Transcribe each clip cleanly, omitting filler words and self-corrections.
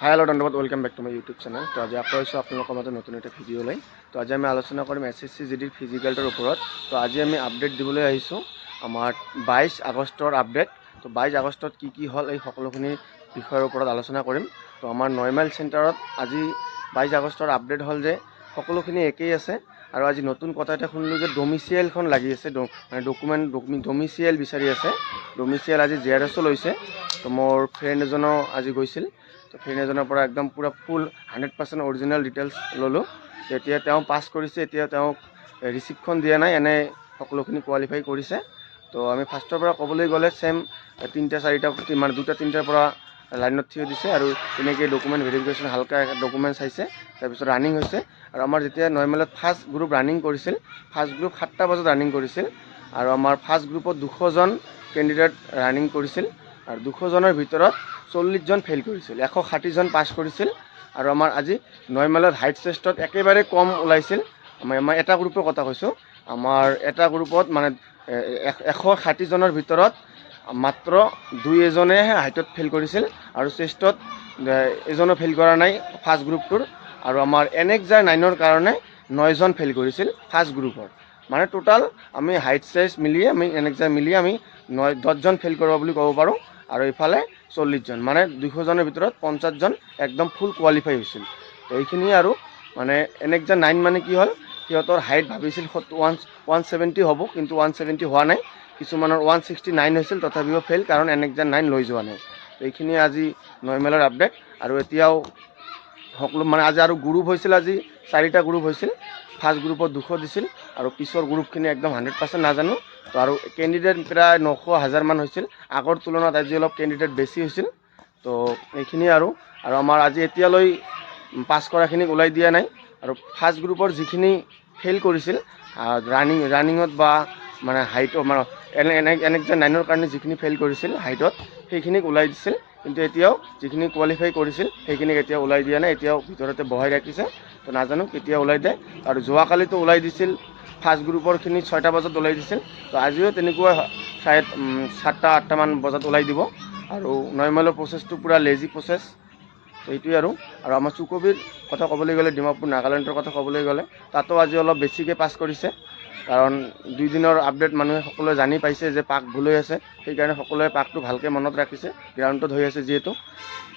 হাই hello' ধন্যবাদ, welcome back to my YouTube channel. তো আজি আকৌ আহিছোঁ আপোনালোকৰ মাজত নতুন এটা ভিডিঅ' লৈ। তো আজি আমি আলোচনা কৰিম SSC GDৰ ফিজিকেলটোৰ ওপৰত। তো আজি আমি আপডেট দিবলৈ আহিছোঁ আমাৰ 22 আগষ্টৰ আপডেট। তো 22 আগষ্টত কি হ'ল এই সকলোখিনি বিষয়ৰ ওপৰত আলোচনা কৰিম। তো আমাৰ নৰ্মেল চেণ্টাৰত আজি 22 আগষ্টৰ আপডেট হ'ল যে সকলোখিনি একেই আছে। আৰু আজি নতুন কথা এটা শুনিলোঁ যে ডমিচিয়েলখন লাগি আছে, মানে ডমিচিয়েল বিচাৰি আছে। ডমিচিয়েল আজি JRSও লৈছে। তো মোৰ ফ্ৰেণ্ড এজনো আজি গৈছিল। তো ফ্ৰেণ্ড এজনৰ পৰা একদম পুৰা ফুল 100% অৰিজিনেল ডিটেইলছ ল'লোঁ। এতিয়া তেওঁ পাছ কৰিছে, এতিয়া তেওঁক ৰিচিপ্টখন দিয়া নাই, এনে সকলোখিনি কোৱালিফাই কৰিছে। তো আমি ফাৰ্ষ্টৰ পৰা ক'বলৈ গ'লে ছেম 3-4টা মানে 2-3টাৰ পৰা লাইনত থিয় দিছে আৰু তেনেকৈ ডকুমেণ্ট ভেৰিফিকেশ্যন হালকা ডকুমেণ্ট চাইছে। তাৰপিছত ৰানিং হৈছে। আৰু আমাৰ যেতিয়া নৰ্মেলত ফাৰ্ষ্ট গ্ৰুপ ৰানিং কৰিছিল, ফাৰ্ষ্ট গ্ৰুপ 7টা বজাত ৰানিং কৰিছিল। আৰু আমাৰ ফাৰ্ষ্ট গ্ৰুপত 200জন কেণ্ডিডেট ৰানিং কৰিছিল। আৰু 200জনৰ ভিতৰত 40জন ফেইল কৰিছিল, 160জন পাছ কৰিছিল। আৰু আমাৰ আজি নৰ্মেলত হাইট টেষ্টত একেবাৰে কম ওলাইছিল। আমাৰ এটা গ্ৰুপৰ কথা কৈছোঁ, আমাৰ এটা গ্ৰুপত মানে 160জনৰ ভিতৰত মাত্ৰ 2-এজনেহে হাইটত ফেইল কৰিছিল আৰু চেষ্টত এজনো ফেইল কৰা নাই ফাৰ্ষ্ট গ্ৰুপটোৰ। আৰু আমাৰ NXR 9ৰ কাৰণে 9জন ফেইল কৰিছিল ফাৰ্ষ্ট গ্ৰুপৰ। মানে টোটাল আমি হাইট চেষ্ট মিলিয়ে আমি NXR মিলিয়ে আমি 10জন ফেইল কৰিব বুলি ক'ব পাৰোঁ। আৰু ইফালে 40জন, মানে 200জনৰ ভিতৰত 50জন একদম ফুল কোৱালিফাই হৈছিল। তো এইখিনিয়ে আৰু মানে NXR 9 মানে কি হ'ল, সিহঁতৰ হাইট ভাবিছিল 170 হ'ব, কিন্তু 170 হোৱা নাই। কিছুমানৰ 169 হৈছিল, তথাপিও ফেইল, কাৰণ NXR 9 লৈ যোৱা নাই। এইখিনিয়ে আজি নৰ্মেলৰ আপডেট। আৰু এতিয়াও সকলো মানে আজি আৰু গ্ৰুপ হৈছিল, আজি 4টা গ্ৰুপ হৈছিল। ফাৰ্ষ্ট গ্ৰুপত 200 দিছিল আৰু পিছৰ গ্ৰুপখিনি একদম 100% নাজানো। তো আৰু কেণ্ডিডেট প্ৰায় 900-1000 মান হৈছিল। আগৰ তুলনাত আজি অলপ কেণ্ডিডেট বেছি হৈছিল। তো এইখিনিয়ে আৰু আমাৰ আজি এতিয়ালৈ পাছ কৰাখিনিক ওলাই দিয়া নাই। আৰু ফাৰ্ষ্ট গ্ৰুপৰ যিখিনি ফেইল কৰিছিল ৰানিঙত বা মানে হাইটত, মানে NXR 9ৰ কাৰণে যিখিনি ফেইল কৰিছিল হাইটত, সেইখিনিক ওলাই দিছিল। কিন্তু এতিয়াও যিখিনি কোৱালিফাই কৰিছিল সেইখিনিক এতিয়াও ওলাই দিয়া নাই, এতিয়াও ভিতৰতে বহাই ৰাখিছে। তো নাজানো কেতিয়া ওলাই দিয়ে। আৰু যোৱাকালিতো ওলাই দিছিল, ফাৰ্ষ্ট গ্ৰুপৰখিনি 6টা বজাত ওলাই দিছিল। তো আজিও তেনেকুৱা 7টা-8টা মান বজাত ওলাই দিব। আৰু নৰ্মেলৰ প্ৰচেছটো পূৰা লেজি প্ৰচেছ। তো এইটোৱে আৰু আমাৰ চুকবিৰ কথা ক'বলৈ গ'লে, ডিমাপুৰ নাগালেণ্ডৰ কথা ক'বলৈ গ'লে, তাতো আজি অলপ বেছিকৈ পাছ কৰিছে। কাৰণ 2 দিনৰ আপডেট মানুহে সকলোৱে জানি পাইছে যে পাক ভুল হৈ আছে। সেইকাৰণে সকলোৱে পাকটো ভালকৈ মনত ৰাখিছে, গ্ৰাউণ্ডত হৈ আছে যিহেতু।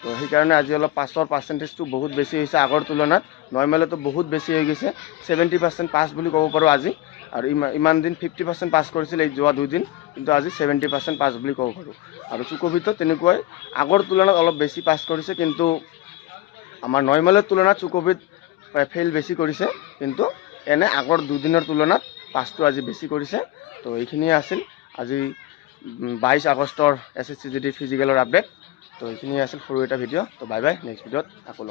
তো সেইকাৰণে আজি অলপ পাছৰ পাৰ্চেণ্টেজটো বহুত বেছি হৈছে আগৰ তুলনাত। নৰ্মেলতো বহুত বেছি হৈ গৈছে, 70% পাছ বুলি ক'ব পাৰোঁ আজি। আৰু ইমান দিন 50% পাছ কৰিছিল এই যোৱা 2 দিন, কিন্তু আজি 70% পাছ বুলি ক'ব পাৰোঁ। আৰু চুকবিতো তেনেকুৱাই আগৰ তুলনাত অলপ বেছি পাছ কৰিছে, কিন্তু আমাৰ নৰ্মেলৰ তুলনাত চুকবিত ফেইল বেছি কৰিছে। কিন্তু এনে আগৰ 2 দিনৰ তুলনাত পাছটো আজি বেছি কৰিছে। তো এইখিনিয়ে আছিল আজি 22 আগষ্টৰ SSC GD ফিজিকেলৰ আপডেট। তো এইখিনিয়ে আছিল সৰু এটা ভিডিঅ'। তো বাই বাই, নেক্সট ভিডিঅ'ত আকৌ